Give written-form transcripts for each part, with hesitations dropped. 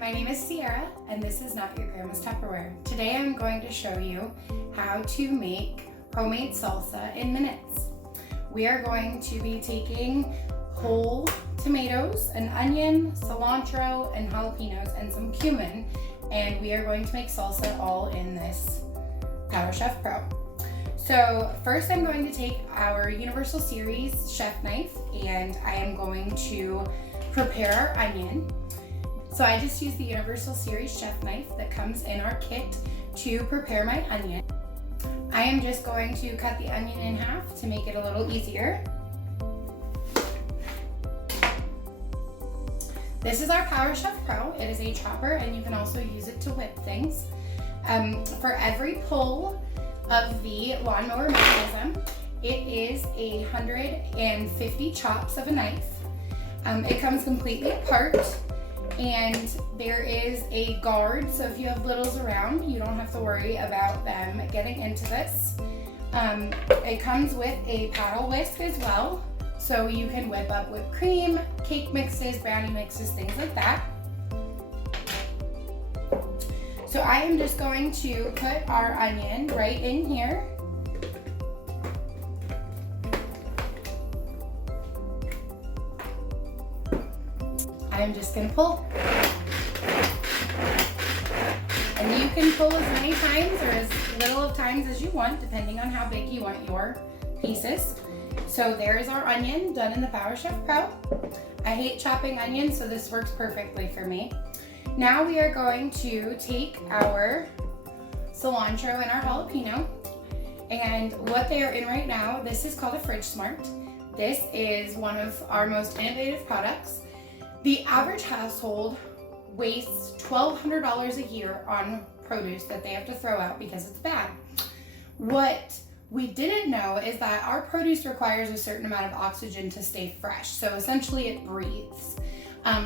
my name is Sierra, and this is Not Your Grandma's Tupperware. Today I'm going to show you how to make homemade salsa in minutes. We are going to be taking whole tomatoes, an onion, cilantro, and jalapenos, and some cumin, and we are going to make salsa all in this PowerChef Pro. So first I'm going to take our Universal Series chef knife, and I am going to prepare our onion. So I just use the Universal Series chef knife that comes in our kit to prepare my onion. I am just going to cut the onion in half to make it a little easier. This is our PowerChef Pro. It is a chopper, and you can also use it to whip things. For every pull of the lawnmower mechanism, it is 150 chops of a knife. It comes completely apart, and there is a guard, so if you have littles around, you don't have to worry about them getting into this. It comes with a paddle whisk as well, so you can whip up whipped cream, cake mixes, brownie mixes, things like that. So I am just going to put our onion right in here. I'm just going to pull. And you can pull as many times or as little of times as you want, depending on how big you want your pieces. So there is our onion done in the PowerChef Pro. I hate chopping onions, so this works perfectly for me. Now we are going to take our cilantro and our jalapeno, and what they are in right now, this is called a Fridge Smart. This is one of our most innovative products. The average household wastes $1,200 a year on produce that they have to throw out because it's bad. What we didn't know is that our produce requires a certain amount of oxygen to stay fresh, so essentially it breathes.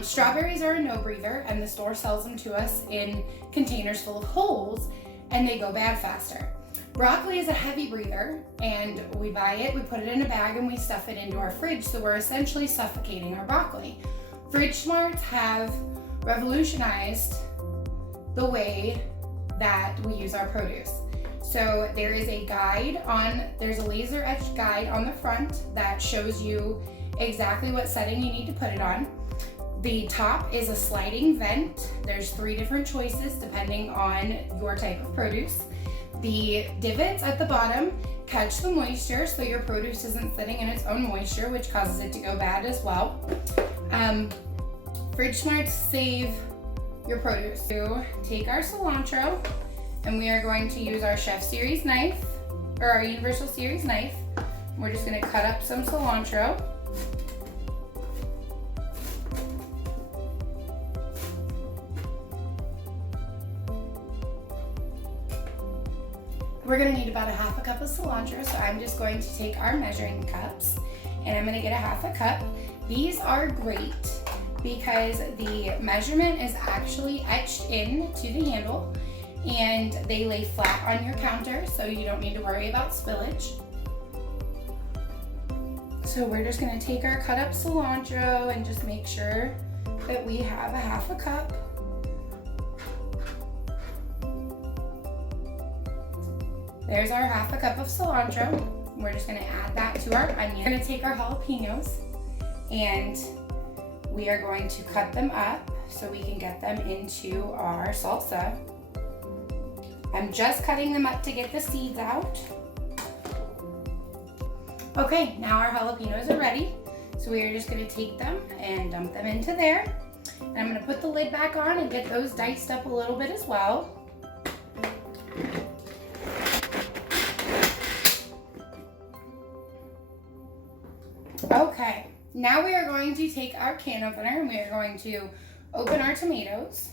Strawberries are a no-breather, and the store sells them to us in containers full of holes, and they go bad faster. Broccoli is a heavy breather, and we buy it, we put it in a bag, and we stuff it into our fridge, so we're essentially suffocating our broccoli. Fridge Smarts have revolutionized the way that we use our produce. So there is a guide there's a laser etched guide on the front that shows you exactly what setting you need to put it on. The top is a sliding vent. There's 3 different choices depending on your type of produce. The divots at the bottom catch the moisture so your produce isn't sitting in its own moisture, which causes it to go bad as well. Fridge Smarts save your produce. So take our cilantro, and we are going to use our Chef Series knife, or our Universal Series knife. We're just going to cut up some cilantro. We're going to need about a half a cup of cilantro, so I'm just going to take our measuring cups, and I'm going to get a half a cup. These are great because the measurement is actually etched into the handle, and they lay flat on your counter, so you don't need to worry about spillage. So we're just going to take our cut up cilantro and just make sure that we have a half a cup. There's our half a cup of cilantro. We're just going to add that to our onion. We're going to take our jalapenos, and we are going to cut them up so we can get them into our salsa. I'm just cutting them up to get the seeds out. Okay, now our jalapenos are ready. So we are just going to take them and dump them into there. And I'm going to put the lid back on and get those diced up a little bit as well. Okay, now we are going to take our can opener, and we are going to open our tomatoes.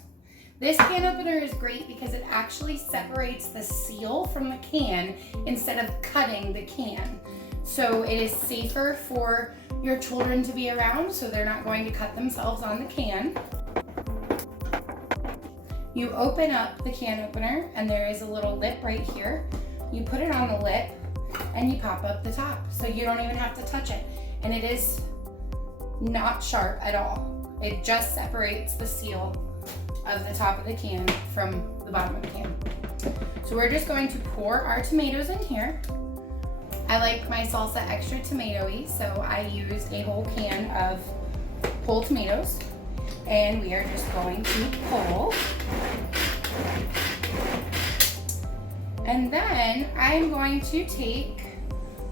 This can opener is great because it actually separates the seal from the can instead of cutting the can. So it is safer for your children to be around, so they're not going to cut themselves on the can. You open up the can opener, and there is a little lip right here. You put it on the lip, and you pop up the top, so you don't even have to touch it. And it is not sharp at all. It just separates the seal of the top of the can from the bottom of the can. So we're just going to pour our tomatoes in here. I like my salsa extra tomatoey, so I use a whole can of whole tomatoes. And we are just going to pull. And then I'm going to take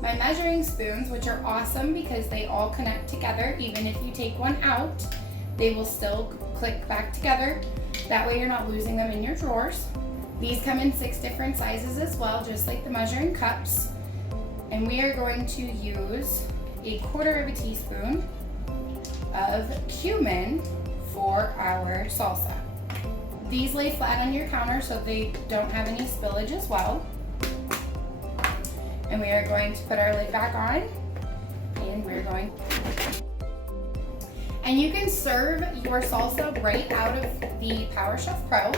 my measuring spoons, which are awesome because they all connect together. Even if you take one out, they will still click back together. That way you're not losing them in your drawers. These come in 6 different sizes as well, just like the measuring cups. And we are going to use a 1/4 teaspoon of cumin for our salsa. These lay flat on your counter so they don't have any spillage as well. And we are going to put our lid back on, and we're going. And you can serve your salsa right out of the PowerChef Pro,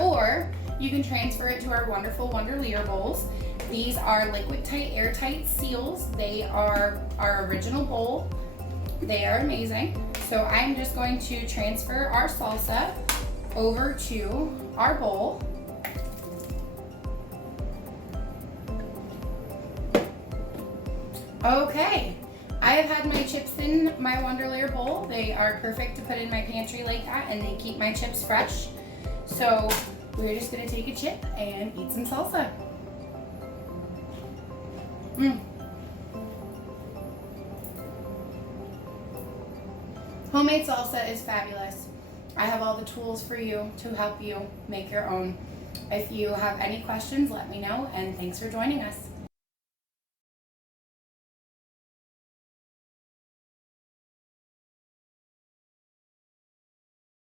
or you can transfer it to our wonderful Wonder Leader bowls. These are liquid tight, airtight seals. They are our original bowl. They are amazing. So I'm just going to transfer our salsa over to our bowl. Okay, I have had my chips in my Wonder Layer bowl. They are perfect to put in my pantry like that, and they keep my chips fresh. So we're just gonna take a chip and eat some salsa. Homemade salsa is fabulous. I have all the tools for you to help you make your own. If you have any questions, let me know, and thanks for joining us.